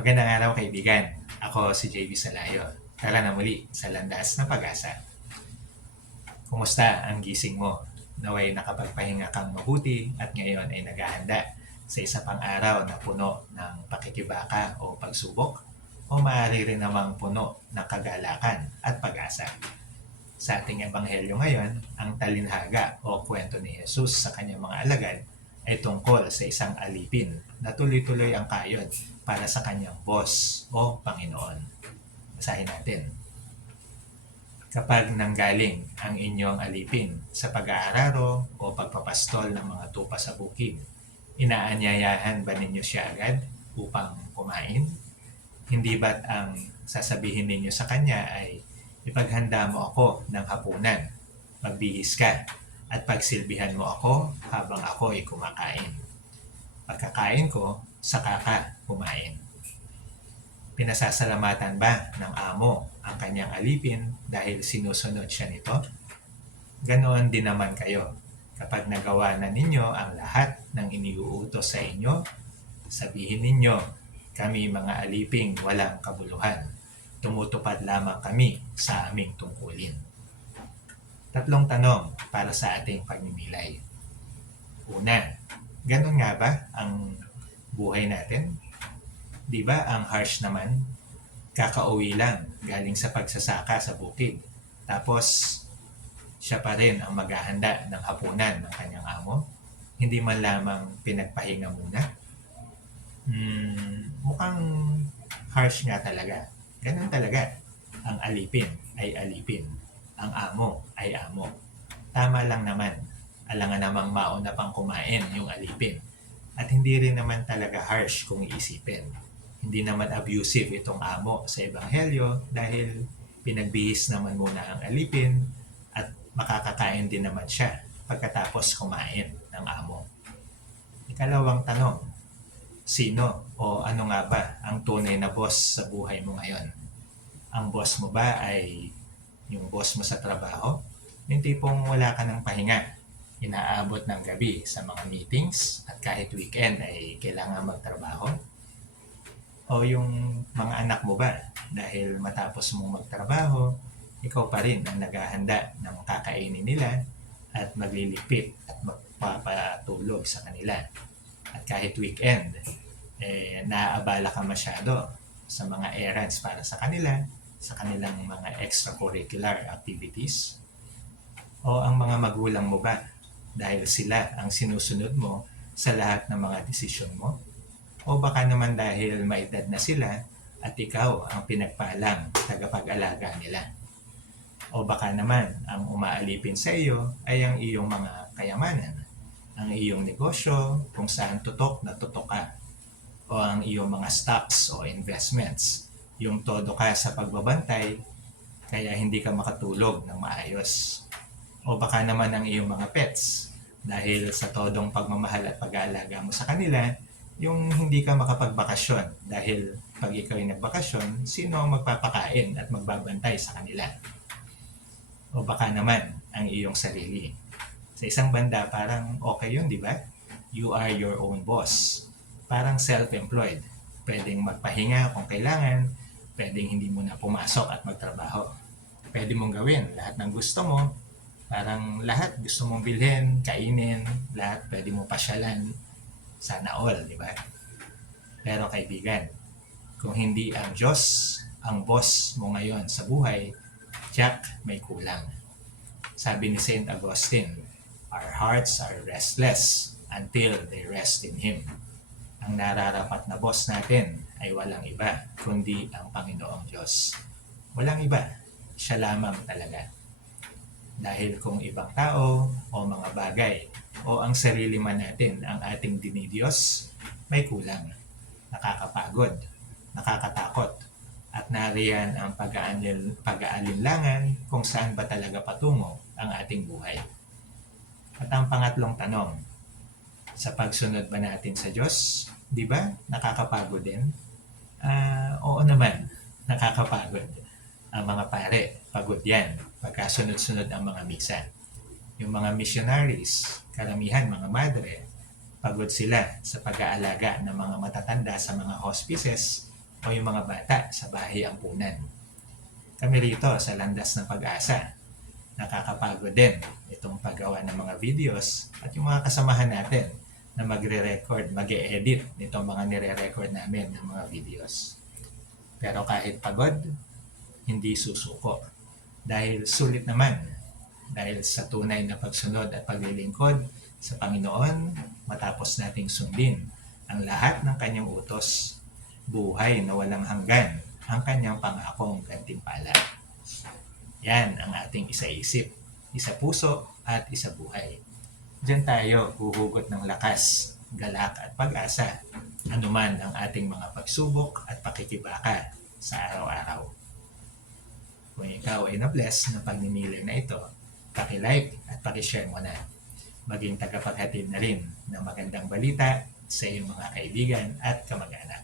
Magandang araw kaibigan. Ako si JB Salayo. Tara na muli sa landas ng pag-asa. Kumusta ang gising mo? Naway nakapagpahinga kang mabuti at ngayon ay naghahanda sa isa pang araw na puno ng pakikibaka o pagsubok o maaari rin namang puno ng kagalakan at pag-asa. Sa ating ebanghelyo ngayon, ang talinhaga o kwento ni Jesus sa kanyang mga alagad ay tungkol sa isang alipin na tuloy-tuloy ang kayod para sa kanyang boss o Panginoon. Basahin natin. Kapag nanggaling ang inyong alipin sa pag-aararo o pagpapastol ng mga tupa sa bukid, inaanyayahan ba ninyo siya agad upang kumain? Hindi ba't ang sasabihin ninyo sa kanya ay, ipaghanda mo ako ng hapunan, magbihis ka, at pagsilbihan mo ako habang ako ay kumakain. Pagkakain ko, saka ka kumain. Pinasasalamatan ba ng amo ang kanyang alipin dahil sinusunod siya nito? Ganoon din naman kayo. Kapag nagawa na ninyo ang lahat ng iniuutos sa inyo, sabihin ninyo, kami mga aliping walang kabuluhan. Tumutupad lamang kami sa aming tungkulin. Tatlong tanong para sa ating pagmimilay. Una, ganun nga ba ang buhay natin? Di ba ang harsh naman? Kakauwi lang galing sa pagsasaka sa bukid. Tapos, siya pa rin ang maghahanda ng hapunan ng kanyang amo? Hindi man lamang pinagpahinga muna? Mukhang harsh nga talaga. Ganun talaga. Ang alipin ay alipin. Ang amo ay amo. Tama lang naman. Alangan namang mauna pang kumain yung alipin. At hindi rin naman talaga harsh kung iisipin. Hindi naman abusive itong amo sa ebanghelyo dahil pinagbihis naman muna ang alipin at makakakain din naman siya pagkatapos kumain ng amo. Ikalawang tanong, sino o ano nga ba ang tunay na boss sa buhay mo ngayon? Ang boss mo ba ay yung boss mo sa trabaho? Yung tipong wala ka ng pahinga, inaabot ng gabi sa mga meetings at kahit weekend ay kailangan magtrabaho? O yung mga anak mo ba, dahil matapos mong magtrabaho, ikaw pa rin ang naghahanda ng kakainin nila at maglilipit at magpapatulog sa kanila. At kahit weekend, naaabala ka masyado sa mga errands para sa kanila, sa kanilang mga extracurricular activities? O ang mga magulang mo ba, dahil sila ang sinusunod mo sa lahat ng mga desisyon mo? O baka naman dahil maedad na sila at ikaw ang pinagpalang tagapag-alaga nila? O baka naman ang umaalipin sa iyo ay ang iyong mga kayamanan, ang iyong negosyo kung saan tutok na tutok ka, o ang iyong mga stocks o investments, yung todo ka sa pagbabantay kaya hindi ka makatulog ng maayos. O baka naman ang iyong mga pets, dahil sa todong pagmamahal at pag-aalaga mo sa kanila, yung hindi ka makapagbakasyon dahil pag ikaw ay nagbakasyon, sino ang magpapakain at magbabantay sa kanila? O baka naman ang iyong sarili. Sa isang banda, parang okay yun, di ba? You are your own boss. Parang self-employed. Pwedeng magpahinga kung kailangan, pwedeng hindi mo na pumasok at magtrabaho. Pwede mong gawin lahat ng gusto mo, parang lahat gusto mong bilhin, kainin, lahat pwede mo pasyalan, sana all, di ba? Pero kaibigan, kung hindi ang Diyos ang boss mo ngayon sa buhay, Jack, may kulang. Sabi ni Saint Augustine, our hearts are restless until they rest in Him. Ang nararapat na boss natin ay walang iba, kundi ang Panginoong Diyos. Walang iba, siya lamang talaga. Dahil kung ibang tao o mga bagay o ang sarili man natin ang ating dinidiyos, may kulang, nakakapagod, nakakatakot, at nariyan ang pag-aalinlangan kung saan ba talaga patungo ang ating buhay. At ang pangatlong tanong, sa pagsunod ba natin sa Diyos, di ba nakakapagod din? Oo naman, nakakapagod. Ang mga pare, pagod yan pagkasunod-sunod ang mga misa. Yung mga missionaries, karamihan mga madre, pagod sila sa pag-aalaga ng mga matatanda sa mga hospices o yung mga bata sa bahay ampunan. Kami rito sa Landas ng Pag-asa, nakakapagod din itong paggawa ng mga videos at yung mga kasamahan natin na magre-record, mag-e-edit nitong mga nire-record namin ng mga videos. Pero kahit pagod, hindi susuko. Dahil sulit naman, dahil sa tunay na pagsunod at paglilingkod sa Panginoon, matapos nating sundin ang lahat ng kanyang utos, buhay na walang hanggan ang kanyang pangakong gantimpala. Yan ang ating isa-isip, isa puso at isa buhay. Diyan tayo huhugot ng lakas, galak at pag-asa, anuman ang ating mga pagsubok at pakikibaka sa araw-araw. Kung ikaw ay na-bless ng pagninilay na ito, paki-like at paki-share mo na. Maging tagapaghatid na rin ng magandang balita sa iyong mga kaibigan at kamag-anak.